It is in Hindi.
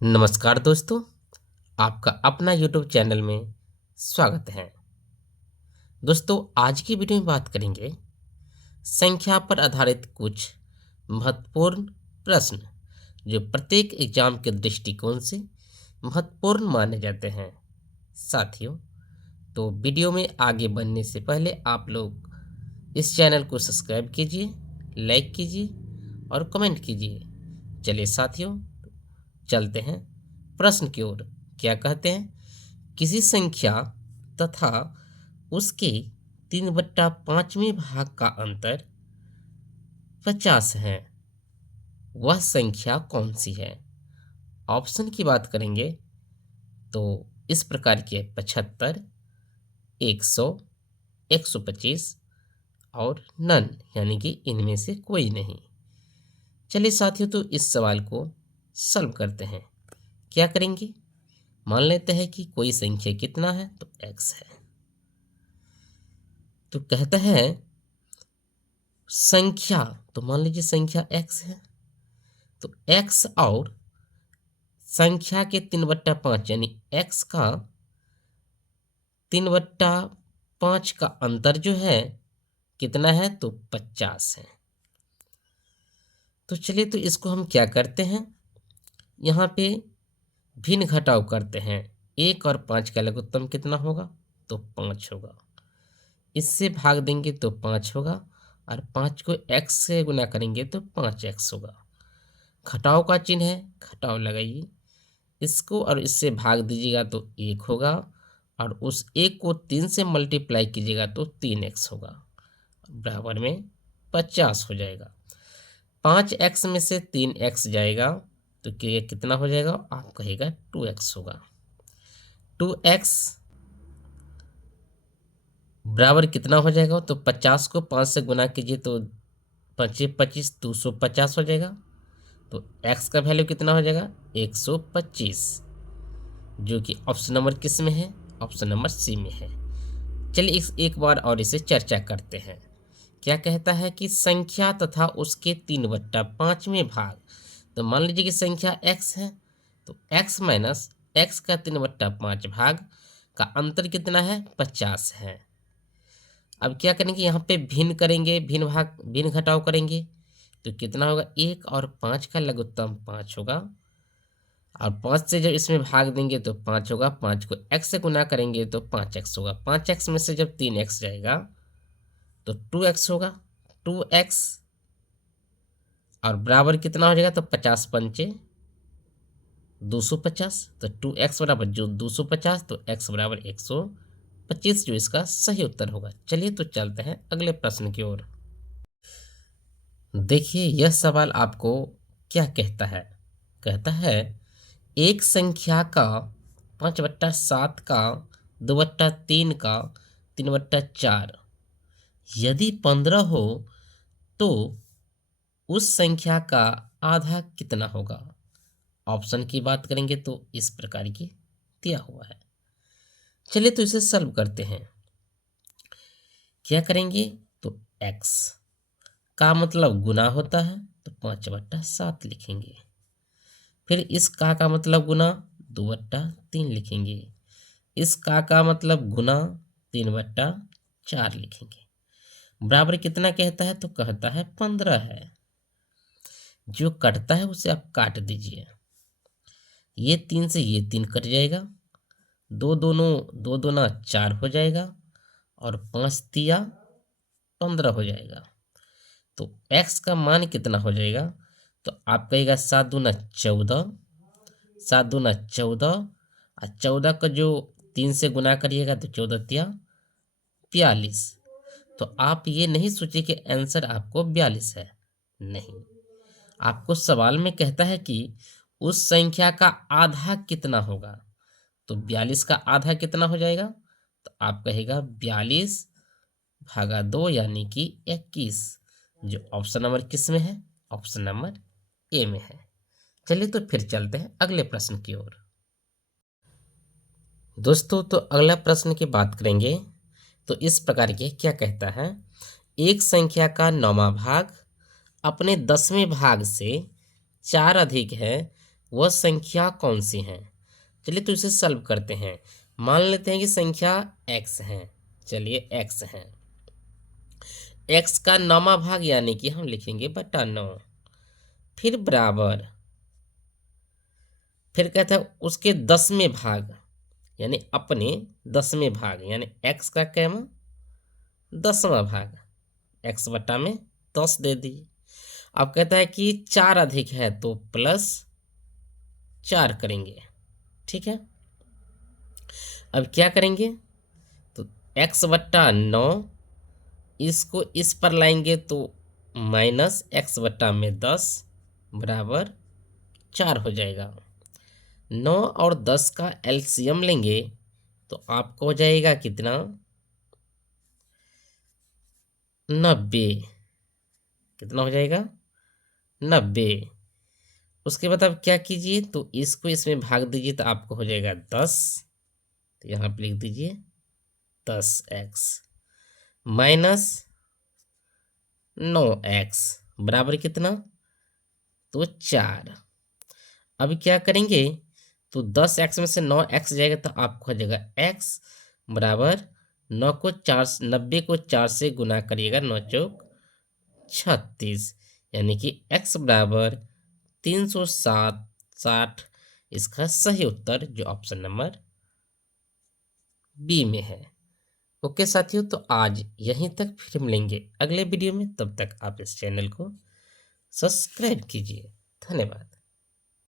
नमस्कार दोस्तों, आपका अपना यूट्यूब चैनल में स्वागत है। दोस्तों, आज की वीडियो में बात करेंगे संख्या पर आधारित कुछ महत्वपूर्ण प्रश्न जो प्रत्येक एग्जाम के दृष्टिकोण से महत्वपूर्ण माने जाते हैं। साथियों, तो वीडियो में आगे बढ़ने से पहले आप लोग इस चैनल को सब्सक्राइब कीजिए, लाइक कीजिए और कमेंट कीजिए। चलिए साथियों, चलते हैं प्रश्न की ओर। क्या कहते हैं? किसी संख्या तथा उसके 3/5वें भाग का अंतर 50 है, वह संख्या कौन सी है? ऑप्शन की बात करेंगे तो इस प्रकार के 75, 100, 125 और नन, यानी कि इनमें से कोई नहीं। चलिए साथियों, तो इस सवाल को सॉल्व करते हैं। क्या करेंगे? मान लेते हैं कि कोई संख्या कितना है, तो x है। तो कहता है संख्या, तो मान लीजिए संख्या x है, तो x और संख्या के 3/5 यानी x का 3/5 का अंतर जो है कितना है, तो 50 है। तो चलिए, तो इसको हम क्या करते हैं, यहाँ पे भिन्न घटाव करते हैं। 1 और 5 का लघुत्तम कितना होगा, तो 5 होगा। इससे भाग देंगे तो 5 होगा और 5 को x से गुना करेंगे तो 5x होगा। घटाव का चिन्ह है, घटाव लगाइए, इसको और इससे भाग दीजिएगा तो 1 होगा और उस 1 को 3 से मल्टीप्लाई कीजिएगा तो 3x होगा, बराबर में 50 हो जाएगा। 5x में से 3x जाएगा तो ये कितना हो जाएगा, आप कहेगा 2x होगा। 2x बराबर कितना हो जाएगा, तो 50 को 5 से गुना कीजिए तो 5 25 250 हो जाएगा। तो x का वैल्यू कितना हो जाएगा, 125, जो कि ऑप्शन नंबर किस में है, ऑप्शन नंबर सी में है। चलिए इस एक बार और इसे चर्चा करते हैं। क्या कहता है कि संख्या तथा उसके 3/5वें भाग, तो मान लीजिए कि संख्या x है, तो x माइनस x का 3/5 भाग का अंतर कितना है, 50 है। अब क्या करेंगे, यहाँ पे भिन्न करेंगे, भिन्न घटाव करेंगे तो कितना होगा, 1 और 5 का लघुत्तम 5 होगा और 5 से जब इसमें भाग देंगे तो 5 होगा। 5 को x से गुना करेंगे तो 5x होगा। 5x में से जब 3x जाएगा तो 2x होगा। 2x और बराबर कितना हो जाएगा, तो 50 पंचे 250, तो 2x बराबर जो 250, तो x बराबर 125, जो इसका सही उत्तर होगा। चलिए, तो चलते हैं अगले प्रश्न की ओर। देखिए यह सवाल आपको क्या कहता है। कहता है एक संख्या का 5/7 का 2/3 का 3/4 यदि 15 हो तो उस संख्या का आधा कितना होगा। ऑप्शन की बात करेंगे तो इस प्रकार की दिया हुआ है। चलिए, तो इसे सॉल्व करते हैं। क्या करेंगे, तो x का मतलब गुना होता है तो 5/7 लिखेंगे। फिर इस का मतलब गुना 2/3 लिखेंगे। इस का मतलब गुना 3/4 लिखेंगे। बराबर कितना कहता है, तो कहता है 15 है। जो कटता है उसे आप काट दीजिए। ये 3 से ये 3 कट जाएगा, दो दूना 4 हो जाएगा और 5 तिया 15 हो जाएगा। तो x का मान कितना हो जाएगा, तो आप कहेगा 7 दूना 14, 7 दूना 14 और 14 का जो 3 से गुना करिएगा तो 14 तिया 42। तो आप ये नहीं सोचिए कि आंसर आपको 42 है, नहीं। आपको सवाल में कहता है कि उस संख्या का आधा कितना होगा, तो 42 का आधा कितना हो जाएगा, तो आप कहेगा 42/2 यानी कि 21, जो ऑप्शन नंबर किस में है, ऑप्शन नंबर ए में है। चलिए, तो फिर चलते हैं अगले प्रश्न की ओर। दोस्तों, तो अगला प्रश्न की बात करेंगे तो इस प्रकार के क्या कहता है, एक संख्या का 9वां भाग अपने 10वें भाग से 4 अधिक है वह संख्या कौन सी है। चलिए तो इसे सॉल्व करते हैं। मान लेते हैं कि संख्या x है। चलिए x है, x का 9वां भाग यानी कि हम लिखेंगे बटा 9, फिर बराबर, फिर कहता है उसके 10वें भाग यानी अपने 10वें भाग यानी x का कैमा 10वां भाग, x बटा में 10 दे दी। अब कहता है कि 4 अधिक है तो +4 करेंगे। ठीक है, अब क्या करेंगे तो x बटा 9 इसको इस पर लाएंगे तो -x बटा में 10 बराबर 4 हो जाएगा। 9 और 10 का एलसीएम लेंगे तो आपको हो जाएगा कितना, 90। कितना हो जाएगा, 90। उसके बाद आप क्या कीजिए तो इसको इसमें भाग दीजिए तो आपको हो जाएगा 10। तो यहाँ पे लिख दीजिए 10x माइनस 9x बराबर कितना तो 4। अब क्या करेंगे तो 10x में से 9x जाएगा तो आपको हो जाएगा x बराबर 9 को 4, 90 को 4 से गुना करिएगा, 9 चौक 36 यानी कि x बराबर 360। इसका सही उत्तर जो ऑप्शन नंबर बी में है। ओके साथियों, तो आज यहीं तक, फिर मिलेंगे अगले वीडियो में। तब तक आप इस चैनल को सब्सक्राइब कीजिए। धन्यवाद।